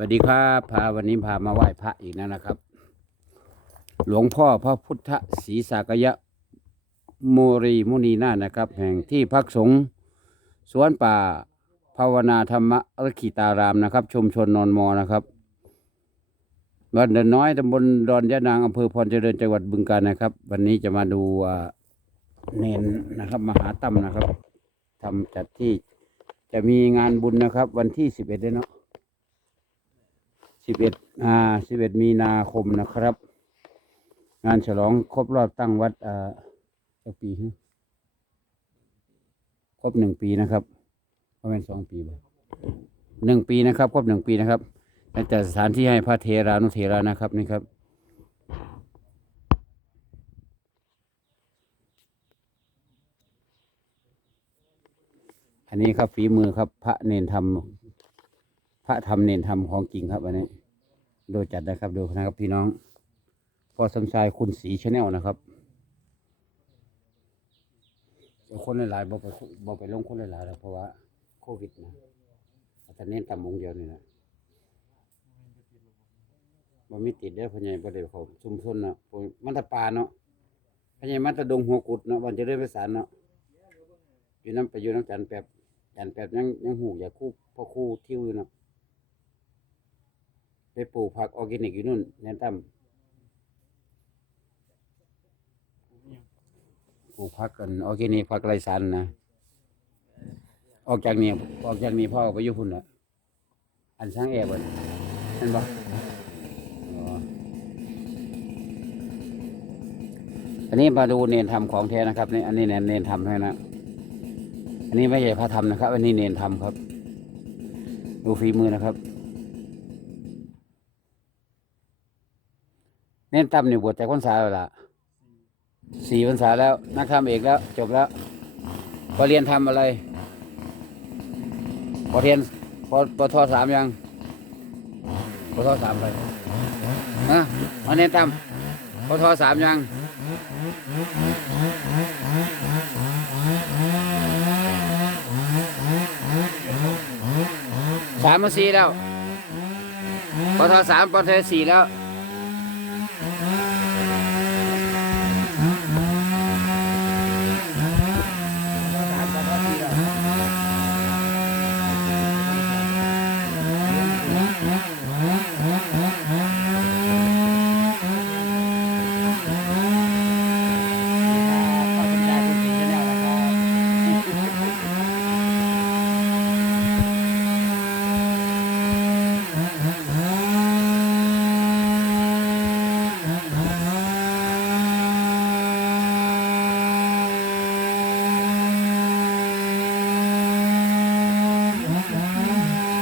วัสดีครับพาวันนี้พามาไหว้พระอีกแล้วนะครับ หลวงพ่อพระพุทธศรีสากยะโมรีมุนีนานะครับ แห่งที่พักสงฆ์สวนป่าภาวนาธรรมรคิตารามนะครับ ชุมชนนอนมอนะครับวัดเดินน้อยตำบลดอนยะนางอำเภอพรเจริญจังหวัดบึงกาฬนะครับ วันนี้จะมาดูเนนนะครับ มหาตั้มนะครับทำจัดที่จะมีงานบุญนะครับ วันที่สิบเอ็ดเนาะ สิบเอ็ดอ่าสิบเอ็ดมีนาคมนะครับ งานฉลองครบรอบตั้งวัดอ่าสักปีครบหนึ่งปีนะครับประมาณสองปีบ่หนึ่งปีนะครับครบหนึ่งปีนะครับและจัดสถานที่ให้พระเทรานุเทรานะครับนี่ครับอันนี้ครับฝีมือครับพระเนนทำ พระธรรมเนนธรรมของจริงครับอันนี้ โดยจัดนะครับดูนะครับพี่น้องพ่อสมชายคุณสีชาแนลนะครับคนหลายๆบอกไปบอกไปลงคนหลายๆแล้วเพราะว่าโควิดนะแต่เน้นตำองเดียวนี่นะมันไม่ติดเด้อพญายประเดี๋ยวเขาชุมชนเนาะมันตะปาเนาะพญายมันตะดงหัวกุดเนาะวันจะเริ่มไปสารเนาะอยู่น้ำไปอยู่น้ำจันแปบจันแปบยังยังหูอยากคู่พ่อคู่ทิวอยู่เนาะ ไปปลูกผักออร์แกนิกอยู่นู่นแนนตั้มปลูกผักกันออร์แกนิกผักไรสันนะออกจากนี่ออกจากนี่พ่อไปอยู่พุ่นละอันช้างแอร์บนนั่นบ่อ๋ออันนี้มาดูเนนทำของแท้นะครับนี่อันนี้เนนเนนทำให้นะ อันนี้ไม่ใช่พระทำนะครับ อันนี้เนนทำครับ ดูฝีมือนะครับ เน้นตั้มเนี่ยบวชแต่คนสาแล้วล่ะสี่พรรษาแล้ว นักทำเอกแล้ว จบแล้วพอเรียนทำอะไร พอเรียนพอปทสามยังปทสามไปฮะมาเน้นตั้มปทสามยังสามมาสี่แล้วปทสามปทสี่แล้ว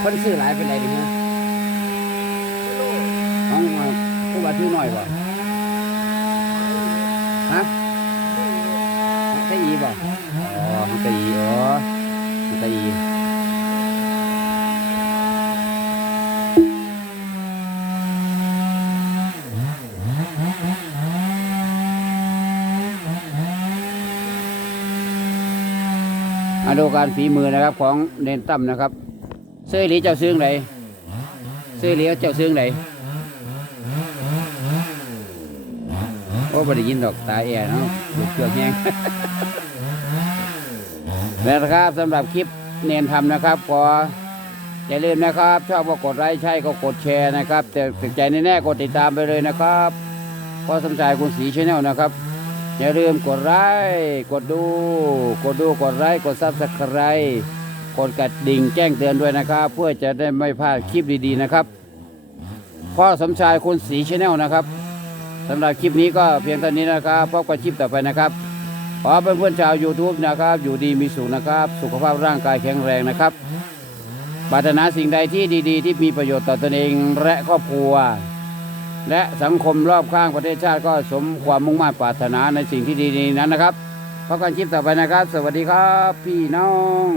คนซื้อหลายเป็นไรดีมั้ยของผู้บาดชื่อหน่อยบ่ฮะฮักกะอีบ่อ๋อฮักกะอีอ๋อฮักกะอีมาดูการฝีมือนะครับของเนนตั้มนะครับ เสื้อหลีเจ้าซื้อไหนเสื้อหลีเจ้าซื้อไหนโอ้ไม่ได้ยินดอกตาแอ่เนาะดูเครื่องแห้งนะครับสำหรับคลิปเนนทำนะครับขออย่าลืมนะครับ ชอบก็กดไลค์ใช่ก็กดแชร์นะครับ แต่ติดใจแน่ๆกดติดตามไปเลยนะครับพอสมชายคุณสีชาแนลนะครับ อย่าลืมกดไลค์กดดู กดดูกดไลค์กดซับสไครต์ กดกระดิ่งแจ้งเตือนด้วยนะครับ เพื่อจะได้ไม่พลาดคลิปดีๆนะครับพ่อสมชายคุณสีชแนลนะครับสำหรับคลิปนี้ก็เพียงเท่านี้นะครับพบกับคลิปต่อไปนะครับขอเพื่อนๆชาว YouTube นะครับ อยู่ดีมีสุขนะครับ สุขภาพร่างกายแข็งแรงนะครับปรารถนาสิ่งใดที่ดี ๆ ที่มีประโยชน์ต่อตนเองและครอบครัว และสังคมรอบข้างประเทศชาติก็สมความมุ่งมั่นปรารถนาในสิ่งที่ดีๆนั้นนะครับพบกันคลิปต่อไปนะครับ สวัสดีครับ พี่น้อง